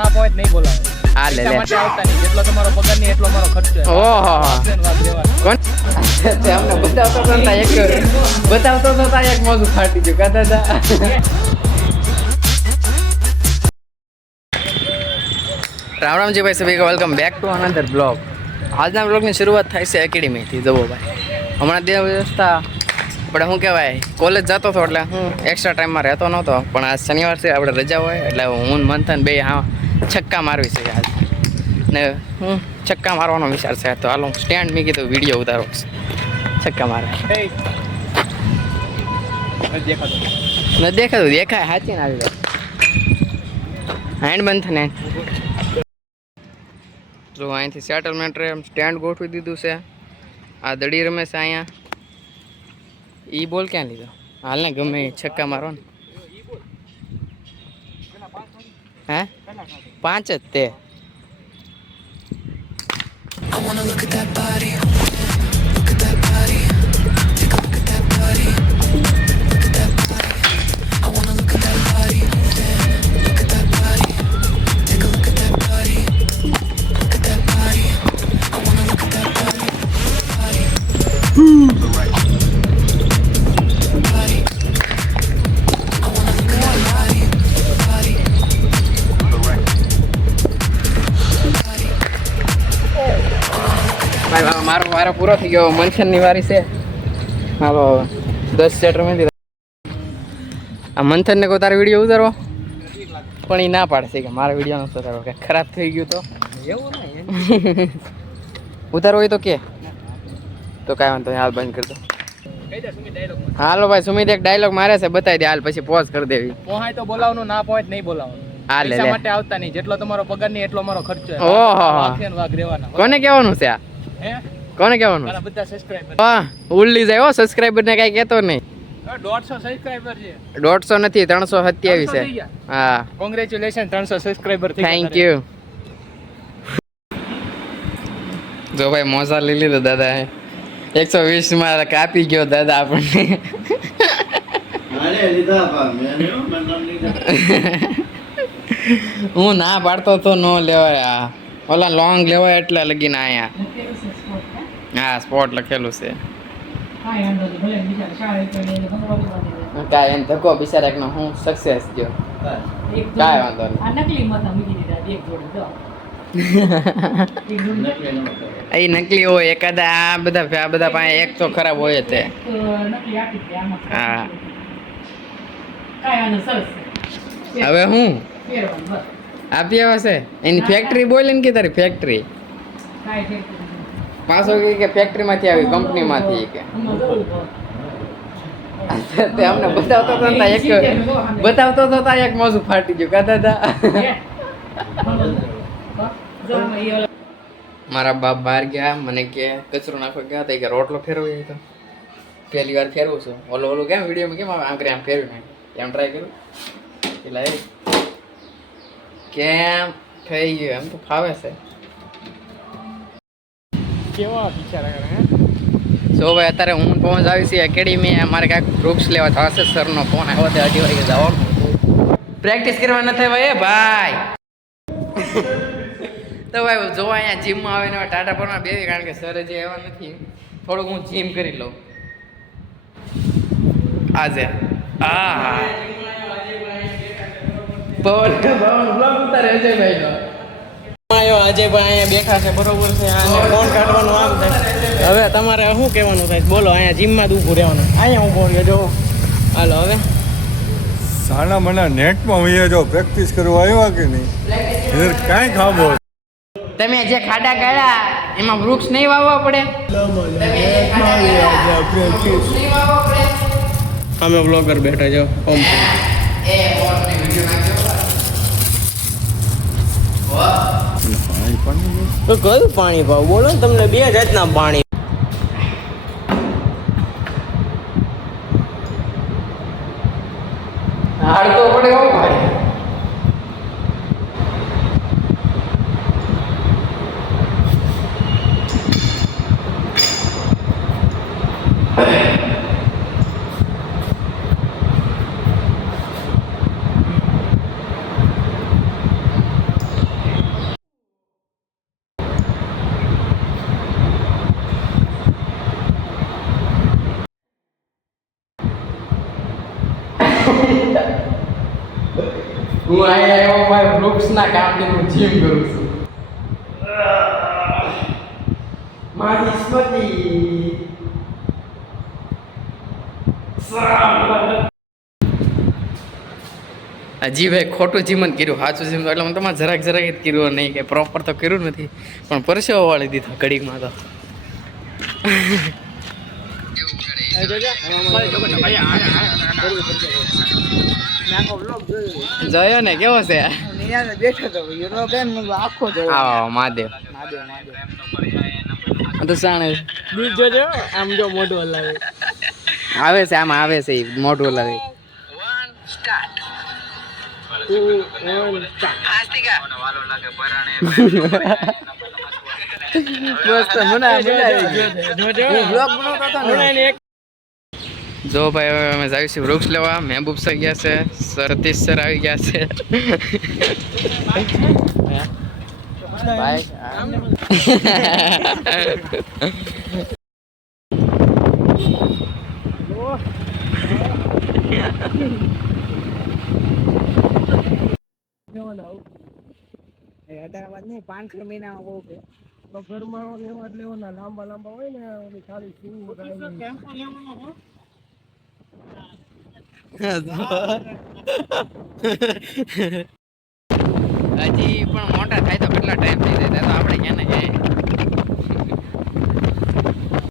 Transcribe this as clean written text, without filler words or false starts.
ના પહોંચ નહીં બોલાવે. આ લે લે માટે આવતા નહીં. જેટલો તમારો પગાર નહીં એટલો મારો ખર્ચો. ઓહો કોણ તે અમને બતાવતો તો તા એક મોજું ફાટી ગયું કા દાદા. રામ રામજી ભાઈ સભી welcome back to another blog. આજના બ્લોગની શરૂઆત થાય છે એકેડેમીથી. જવો ભાઈ હમણાં બે વ્યવસ્થા આપણે શું કહેવાય કોલેજ જતો હતો એટલે હું એક્સ્ટ્રા ટાઈમમાં રહેતો નહોતો, પણ આજ શનિવાર છે આપણે રજા હોય એટલે હું મંથન બે હા છક્કા મારવી છે આજ ને હું છક્કા મારવાનો વિચાર છે. તો હાલો સ્ટેન્ડ મેં કીધું વિડીયો ઉતારો છક્કા મારે ન દેખાતું દેખાય સાચી ને આવી હેન્ડ બંધ ને જો અહીંથી સેટલમેન્ટ રે સ્ટેન્ડ ગોઠવી દીધું છે. આ દડી રમે છે અહીંયા. ઈ બોલ ક્યાં લીધો હાલ ને ગમે છક્કા મારો ને હે 5 જ તે. મારો વારો પૂરો થઈ ગયો. મંથનની વારી છે. હાલો 10 સેટ રમી લીધા. આ મંથનને કોઈ તારો વિડીયો ઉતારવો પણ એ ના પાડશે કે મારો વિડીયો નતો ઉતારવો કે ખરાબ થઈ ગયું તો એવું નહીં ઉતારવો હોય તો કે તો કાંઈ વાંધો નહીં હાલ બંધ કરી દો. હાલો ભાઈ સુમિત એક ડાયલોગ મારે છે બતાવી દે હાલ પછી પોઝ કરી દેવી. પહોંચાય તો બોલાવવાનું, ના પહોંચ નહીં બોલાવવાનું. હા લે પૈસા માટે આવતા નહીં. જેટલો તમારો પગાર નહીં એટલો મારો ખર્ચો. ઓહો વાઘ રહેવાના. કોને કહેવાનું છે આ? હે કોને કહેવાનું? મારા બધા સબસ્ક્રાઇબર. હા ઉલ્લી જાય હો સબસ્ક્રાઇબર ને કાંઈ કહેતો નહીં. 150 સબસ્ક્રાઇબર છે. 150 નથી 327 છે. હા કોંગ્રેચ્યુલેશન 300 સબસ્ક્રાઇબર થઈ ગયા. Thank you. જો ભાઈ મોજા લઈ લીધો દાદા 120 માં કાપી ગયો દાદા આપણને. હું ના પાડતો તો નો લેવાય. ઓલા લોંગ લેવાય એટલે લગીને આયા. હા સ્પોટ લખેલું છે. કાંઈ એને ધક્કો બિચારા એકનો હું સક્સેસ ગયો. કાંઈ વાંધો નહીં. એ નકલી હોય એકાદા આ બધા પાસે એક તો ખરાબ હોય તે. હા હવે હું આપી આવે છે એની ફેક્ટરી બોલીને કે તારી ફેક્ટરી પાછો કે ફેક્ટરીમાંથી આવી કંપનીમાંથી કે તે અમને બતાવતો તો એક મોજું ફાટી ગયું કા દાદા. મારા બાપ બહાર ગયા મને કે કચરો નાખવા ગયા હતા કે રોટલો ફેરવી તો પહેલી વાર ફેરવું છું. ઓલું કેમ વિડીયોમાં કેમ આંકરે આમ ફેરવી નાખ એમ ટ્રાય કર્યું એટલે કેમ થઈ ગયું એમ તો ફાવે છે. કેવા બિચારા કરે. જો ભાઈ અત્યારે હું પહોંચ આવી છે એકેડેમી. અમારે કાંઈક વૃક્ષ લેવા થશે. સરનો ફોન આવ્યો તો 2:30 વાગે જવાનું. પ્રેક્ટિસ કરવા ન થાય ભાઈ ભાઈ. તો ભાઈ જો અહીંયા જીમમાં આવીને ટાટા પરમાં બેસી કારણ કે સર જે એવા નથી. થોડુંક હું જીમ કરી લઉં આજે. હા પવન બ્લોગ ઉતારે અજયભાઈનો. અજયભાઈ અહીંયા બેઠા છે બરોબર છે. આને ફોન કાઢવાનું આમ થાય. હવે તમારે શું કહેવાનું થાય બોલો. અહીંયા જીમમાં જ ઊભું રહેવાનું. અહીંયા ઊભો રહ્યો જો. હાલો હવે સાના મને નેટમાં હોય જો પ્રેક્ટિસ કરવા આવ્યા કે નહીં કાંઈ ખાબો. તમે જે ખાડા ગાળ્યા એમાં વૃક્ષ નહીં વાવવા પડે. અમે બ્લોગર બેઠા છો. તો કયું પાણી ભાવ બોલો ને તમને 2 જાતના પાણી. હાડ તો પડે હો ભાઈ. હું અહીંયા ભાઈ વૃક્ષના કામની હું જીમ કરું છું. મારી સ્મૃતિ હજી ભાઈ ખોટું જીમ જ કર્યું, સાચું જીમ એટલે હું તમારે જરાક જ કર્યું નહીં, કે પ્રોપર તો કર્યું નથી, પણ પરસેવો વાળી દીધો ઘડીકમાં તો. જોયો ને કેવો છે? આવો મહાદેવ તો સાણે બીજ જોજો આમ જો મોઢું હલાવે આવે છે, આમાં આવે છે ઈ મોઢું હલાવે. જો ભાઈ હવે અમે જાય છે વૃક્ષ લેવા. મહેબૂબ સર ગયા છે, સરતીશ સર આવી ગયા છે. ભાઈ પાંચસો મહિનામાં બહુ કે ઘરમાં લેવા જ લેવાના લાંબા લાંબા હોય ને ખાલી શું હજી પણ મોટા થાય તો કેટલા ટાઈમ થઈ જાય, તો આપણે ક્યાં ને ક્યાંય